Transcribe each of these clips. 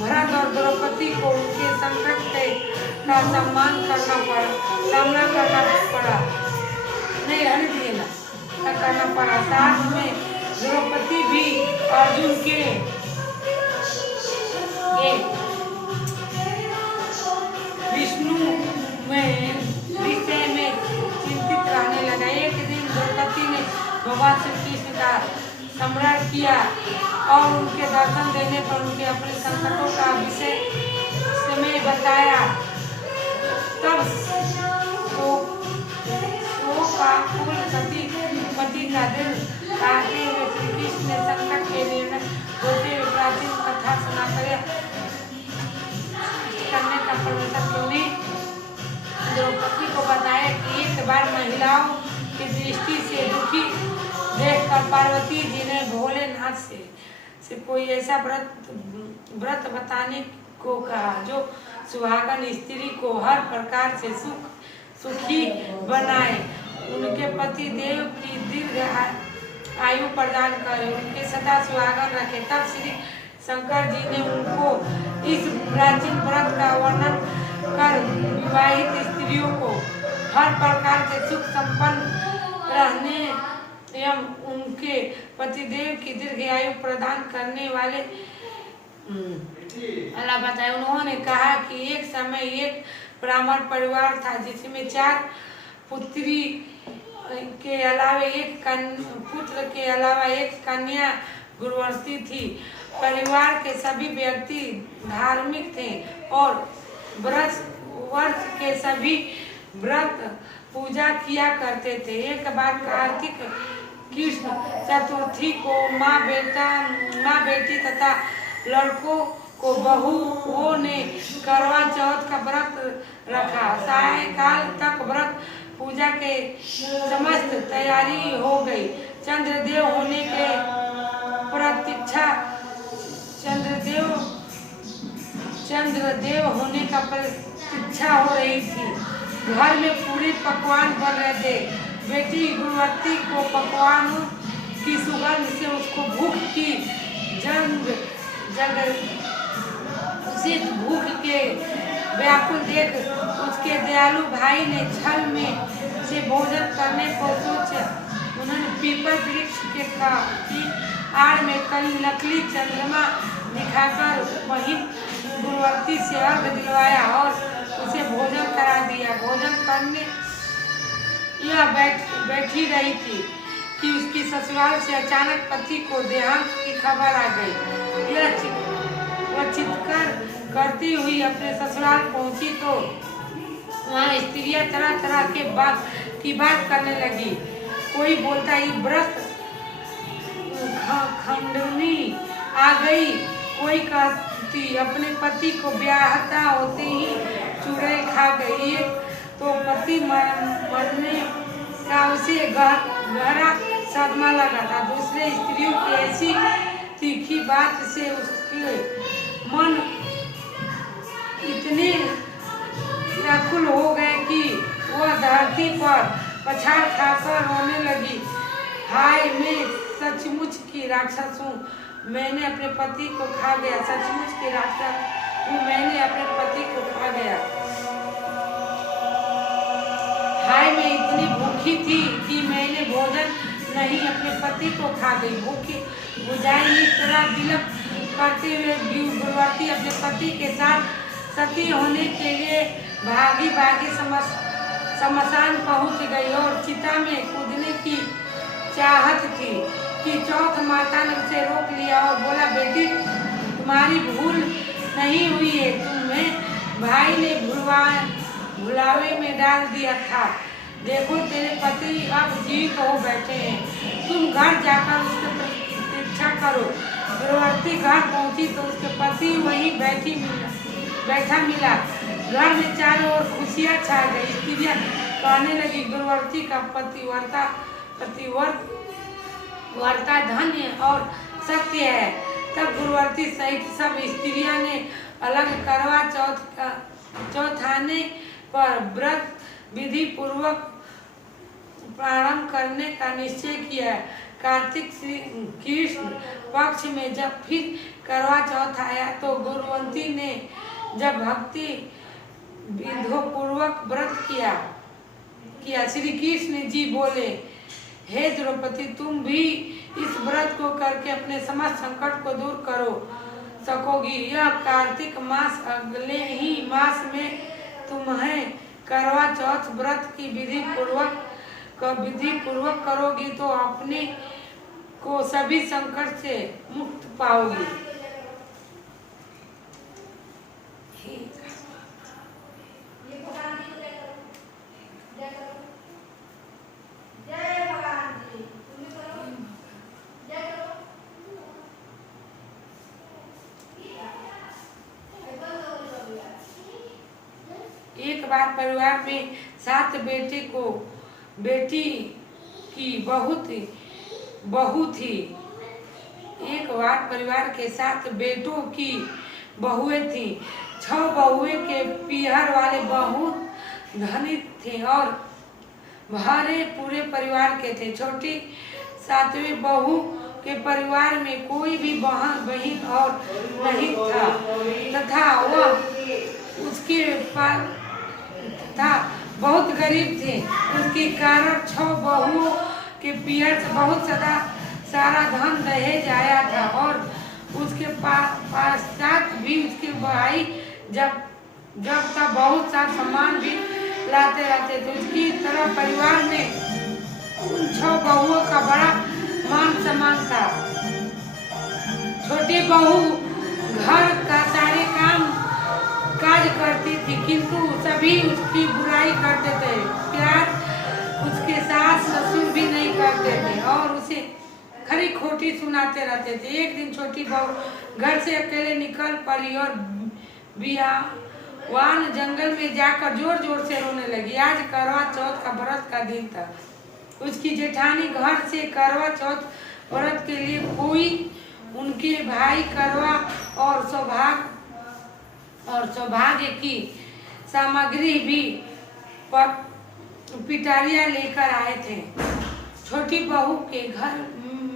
भरत और द्रौपदी को उनके संकट का सामना करना पड़ा। नहीं रहने दिए ना करना पड़ा। साथ में द्रौपदी भी अर्जुन के विष्णु में विषय में चिंतित रहने लगा। एक दिन द्रौपदी ने भगवान श्री कृष्ण का स्मरण किया और उनके दर्शन देने पर उनके अपने संकटों का विषय समय बताया। तब पति का दिल काटे हुए श्री कृष्ण ने संकट के निर्णय होते हुए प्राचीन कथा सुना करने का परमेश्वर क्यों ने द्रौपदी को बताया कि एक बार महिलाओं की दृष्टि से दुखी देखकर पार्वती जी ने भोलेनाथ से कोई ऐसा व्रत बताने को कहा जो सुहागन स्त्री को हर प्रकार से सुखी बनाए, उनके पति देव की दीर्घ आयु प्रदान करे, उनके सदा सुहागन रखे। तब श्री शंकर जी ने उनको इस प्राचीन व्रत का वर्णन कर विवाहित स्त्रियों को हर प्रकार के सुख संपन्न रहने एवं उनके पतिदेव की दीर्घ आयु प्रदान करने वाले अल्लाह बताए। उन्होंने कहा कि एक समय एक ब्राह्मण परिवार था जिसमें 4 पुत्री के अलावा पुत्र के अलावा एक कन्या गुरुवर्ती थी। परिवार के सभी व्यक्ति धार्मिक थे और वर्ष के सभी व्रत पूजा किया करते थे। एक बार कार्तिक कृष्ण चतुर्थी को माँ बेटी तथा लड़कों को बहुओं ने करवा चौथ का व्रत रखा। सायकाल तक व्रत पूजा के समस्त तैयारी हो गई। चंद्रदेव होने का प्रतीक्षा हो रही थी। घर में पूरे पकवान बन रहे थे। बेटी गुरुवर्ती को पकवानों की सुगंध से उसको भूख की उसे भूख के व्याकुल देख उसके दयालु भाई ने छल में से भोजन करने को सोचा। उन्होंने पीपल वृक्ष की आड़ में नकली चंद्रमा दिखाकर वहीं गुरुवर्ती से अर्घ दिलवाया और उसे भोजन करा दिया। भोजन करने यह बैठी रही थी कि उसकी ससुराल से अचानक पति को देहांत की खबर आ गई। वह चित्कार करती हुई अपने ससुराल पहुंची तो वहाँ स्त्रियां तरह तरह की बात करने लगी। कोई बोलता ये व्रत खंडनी आ गई, कोई कहती अपने पति को ब्याहता होते ही चूड़े खा गई, तो पति मरने का उसे गहरा सदमा लगा था। दूसरे स्त्रियों की ऐसी तीखी बात से उसके मन इतने व्याकुल हो गए कि वह धरती पर पछाड़ खाकर रोने लगी। हाय, मैं सचमुच की राक्षस हूँ, मैंने अपने पति को खा गया। सचमुच की राक्षस हूँ, मैंने अपने पति को खा गया। हाय, मैं इतनी भूखी थी कि मैंने भोजन नहीं अपने पति को खा गई। भूखी बुझाई इस तरह विलप करते हुए गुरुवर्ती अपने पति के साथ सती होने के लिए भागी शमशान पहुंच गई और चिता में कूदने की चाहत थी कि चौथ माता ने उसे रोक लिया और बोला, बेटी तुम्हारी भूल नहीं हुई है, तुम्हें भाई ने भुलावे में डाल दिया था। देखो तेरे पति अब जीवित हो बैठे हैं, तुम घर जाकर उसकी प्रतीक्षा करो। गुरुवर्ती घर पहुंची तो उसके पति वहीं बैठा मिला। घर में चारों ओर खुशियां छा गई। स्त्रियां कहने लगी, गुरुवर्ती का पतिव्रता धन्य और सत्य है। तब गुरुवर्ती सहित सब स्त्रियां ने अलग करवा चौथाने पर व्रत विधि पूर्वक प्रारंभ करने का निश्चय किया। कार्तिक श्री कृष्ण पक्ष में जब फिर करवा चौथ आया तो गुरुवंती ने जब भक्ति विधोपूर्वक व्रत किया श्री कृष्ण जी बोले, हे द्रौपदी, तुम भी इस व्रत को करके अपने समस्त संकट को दूर करो सकोगी। यह कार्तिक मास अगले ही मास में तुम्हें करवा चौथ व्रत की विधि पूर्वक करोगी तो अपने को सभी संकट से मुक्त पाओगी। एक बार परिवार में 7 बेटी की बहू थी। एक बार परिवार के 7 बेटों की बहुएं थी। 6 बहुएं के पीहर वाले बहुत धनी थे और भरे पूरे परिवार के थे। छोटी 7वीं बहू के परिवार में कोई भी बहन और नहीं था तथा वह उसके पास था बहुत गरीब थे। उसके कारण 6 बहुओं के पीहर से बहुत सारा धन दहेज आया था और उसके पश्चात भी उसके भाई जब तक बहुत सा सामान भी लाते रहते थे। उसकी तरह परिवार में उन 6 बहुओं का बड़ा मान सम्मान था। छोटी बहू घर का सारे काम काज करती थी किंतु सभी उसकी बुराई करते थे। प्यार उसके सास ससुर भी नहीं करते थे और उसे खरी खोटी सुनाते रहते थे। एक दिन छोटी बहू घर से अकेले निकल पड़ी और बियावान जंगल में जाकर जोर जोर से रोने लगी। आज करवा चौथ का व्रत का दिन था। उसकी जेठानी घर से करवा चौथ व्रत के लिए कोई उनके भाई करवा और सौभाग्य की सामग्री भी पिटारियां लेकर आए थे। छोटी बहू के घर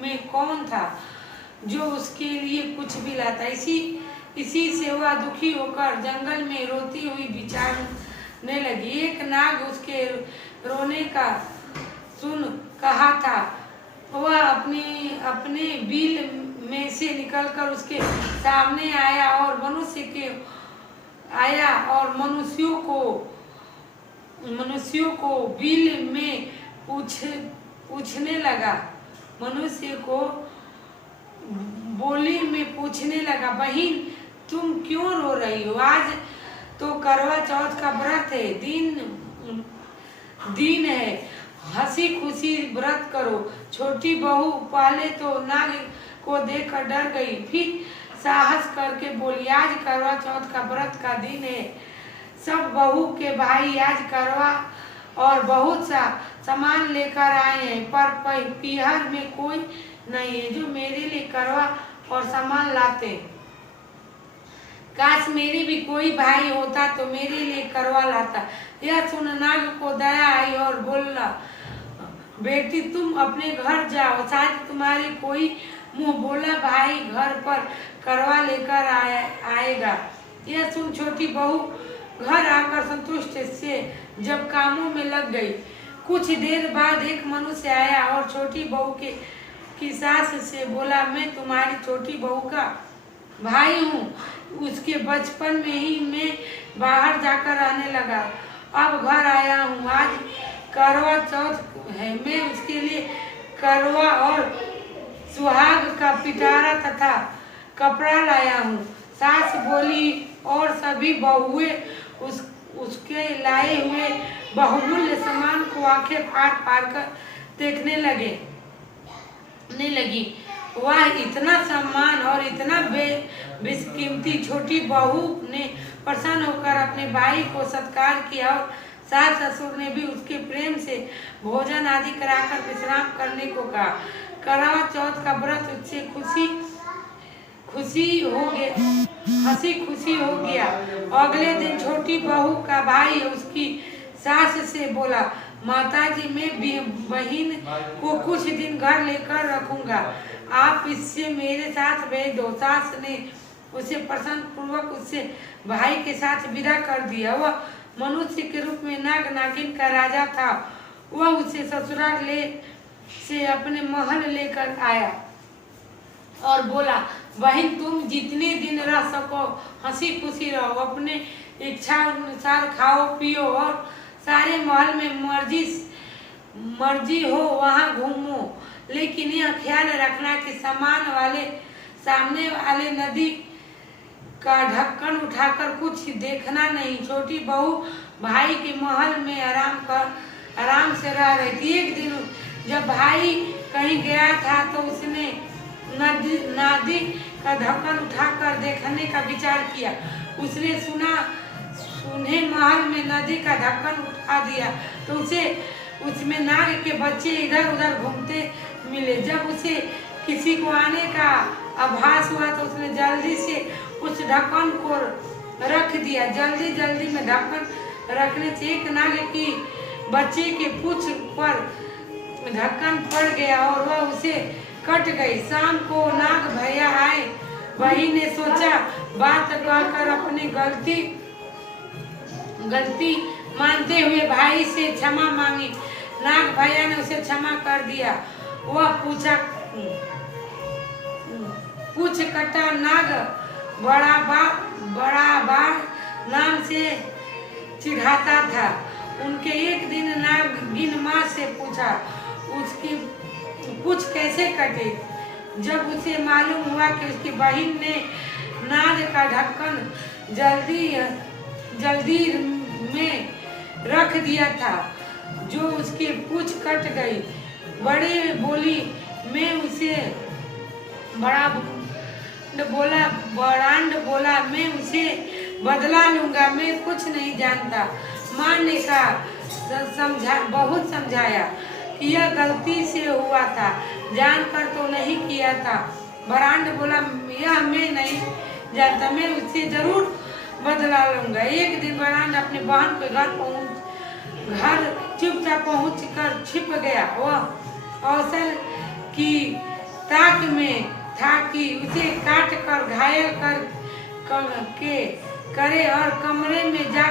में कौन था जो उसके लिए कुछ भी लाता। इसी से वह दुखी होकर जंगल में रोती हुई विचारने लगी। एक नाग उसके रोने का सुन कहा था। वह अपने बिल में से निकलकर उसके सामने आया और मनुष्यों को बिल में पूछने लगा। मनुष्य को बोली में पूछने लगा, बहन तुम क्यों रो रही हो? आज तो करवा चौथ का व्रत है, दिन है, हंसी खुशी व्रत करो। छोटी बहू पहले तो नाग को देखकर डर गई, फिर साहस करके बोली, आज करवा चौथ का व्रत का दिन है। सब बहू के भाई आज करवा और बहुत सा सामान लेकर आए हैं, पर पीहर में कोई नहीं है जो मेरे लिए करवा और सामान लाते। काश मेरे भी कोई भाई होता तो मेरे लिए करवा लाता। यह सुन नाग को दया आई और बोला, बेटी तुम अपने घर जाओ, शायद तुम्हारी कोई मुंह बोला भाई घर पर करवा लेकर आएगा। यह सुन छोटी बहू घर आकर संतुष्ट से जब कामों में लग गई। कुछ देर बाद एक मनुष्य आया और छोटी बहू की सास से बोला, मैं तुम्हारी छोटी बहू का भाई हूँ। उसके बचपन में ही मैं बाहर जाकर रहने लगा, अब घर आया हूँ। आज करवा चौथ है, मैं उसके लिए करवा और सुहाग का पिटारा तथा कपड़ा लाया हूँ। सास बोली और सभी बहुएं उसके लाए हुए बहुमूल्य सामान को आंखें फाड़ कर देखने लगी। वह इतना सम्मान और इतना बेशकीमती। छोटी बहू ने प्रसन्न होकर अपने भाई को सत्कार किया और सास ससुर ने भी उसके प्रेम से भोजन आदि कराकर विश्राम करने को कहा। करवा चौथ का व्रत उससे हंसी खुशी हो गया। अगले दिन छोटी बहू का भाई उसकी सास से बोला, माताजी मैं बहन को कुछ दिन घर लेकर रखूंगा, आप इससे मेरे साथ भेज दो। सास ने उसे प्रसन्न पूर्वक उससे भाई के साथ विदा कर दिया। वह मनुष्य के रूप में नाग नागिन का राजा था। वह उसे ससुराल से अपने महल लेकर आया और बोला, बहन तुम जितने दिन रह सको हंसी खुशी रहो, अपने इच्छा अनुसार खाओ पियो और सारे महल में मर्जी हो वहाँ घूमो, लेकिन यह ख्याल रखना कि सामने वाले नदी का ढक्कन उठाकर कुछ देखना नहीं। छोटी बहू भाई के महल में आराम से रह रही थी। एक दिन जब भाई कहीं गया था तो उसने नदी का ढक्कन उठाकर देखने का विचार किया। उसने सुने महल में नदी का ढक्कन उठा दिया तो उसे उसमें नाग के बच्चे इधर उधर घूमते मिले। जब उसे किसी को आने का आभास हुआ तो उसने जल्दी से उस ढक्कन को रख दिया। जल्दी में ढक्कन रखने से एक नाग की बच्चे के पूंछ पर ढक्कन पड़ गया और वह उसे कट गई। शाम को नाग भैया आए। वही ने सोचा बात कहकर अपनी गलती मानते हुए भाई से क्षमा मांगी। नाग भैया ने उसे क्षमा कर दिया। वह पूछ कटा नाग बड़ा बाढ़ नाम से चिढ़ाता था। उनके एक दिन नागिन माँ से पूछा उसकी पूछ कैसे कटे। जब उसे मालूम हुआ कि उसकी बहन ने नाग का ढक्कन जल्दी में रख दिया था जो उसकी पूछ कट गई। बड़े बोली मैं उसे बड़ांड बोला मैं उसे बदला लूंगा, मैं कुछ नहीं जानता। माँ ने कहा बहुत समझाया कि यह गलती से हुआ था, जानकर तो नहीं किया था। बरांड बोला यह मैं नहीं जानता, मैं उससे जरूर बदला लूंगा। एक दिन बरांड अपनी बहन के घर चुपचाप पहुंचकर छिप गया। वह अवसर की ताक में था कि उसे काट कर घायल करे और कमरे में जा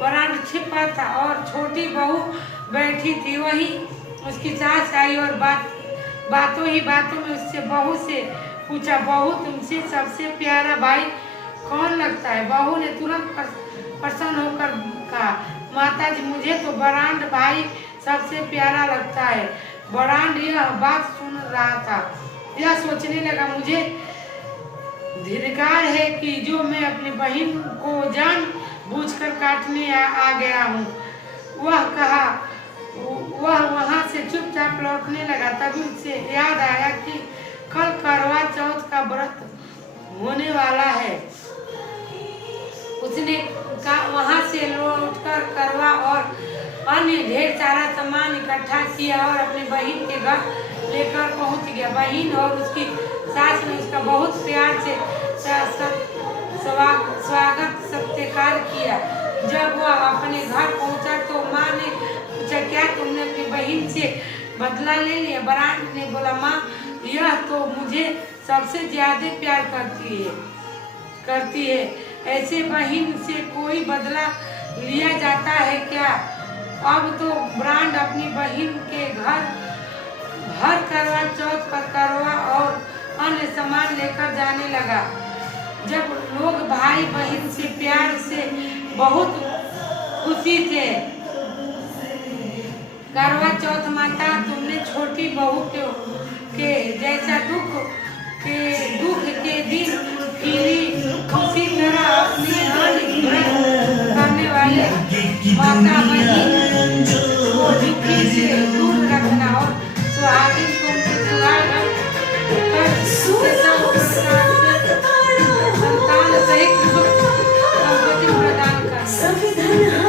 बरांड छिपा था और छोटी बहू बैठी थी। वही उसकी सास आई और बातों में उससे बहू से पूछा, बहू तुमसे सबसे प्यारा भाई कौन लगता है? बहू ने तुरंत प्रसन्न होकर कहा, माताजी मुझे तो बरांड भाई सबसे प्यारा लगता है। बरांड यह बात सुन रहा था। यह सोचने लगा मुझे धिक्कार है कि जो मैं अपनी बहन को जान बूझकर काटने आ गया हूँ। वह वहाँ से चुपचाप लौटने लगा। तभी उसे याद आया कि कल करवा चौथ का व्रत होने वाला है। उसने वहाँ से लौटकर करवा और अन्य ढेर सारा सामान इकट्ठा किया और अपनी बहन के घर लेकर पहुँच गया। बहन और उसकी सास ने उसका बहुत प्यार से स्वागत सत्कार किया। जब वह अपने घर पहुंचा तो माँ ने पूछा, क्या तुमने अपनी बहन से बदला ले लिया? बरांड ने बोला, माँ यह तो मुझे सबसे ज्यादा प्यार करती है। ऐसे बहन से कोई बदला लिया जाता है क्या? अब तो बरांड अपनी बहन के घर हर करवा चौथ पर करवा और अन्य सामान लेकर जाने लगा। जब लोग भाई बहन से प्यार से बहुत खुशी थे। करवा चौथ माता तुमने छोटी बहू के जैसा दुख के दिन उसी तरह अपनी व्रत करने वाले माता बहन को दुखी से दूर रखना और सुहागिन को उनके सुहाग संतान सहित संपत्ति प्रदान करना।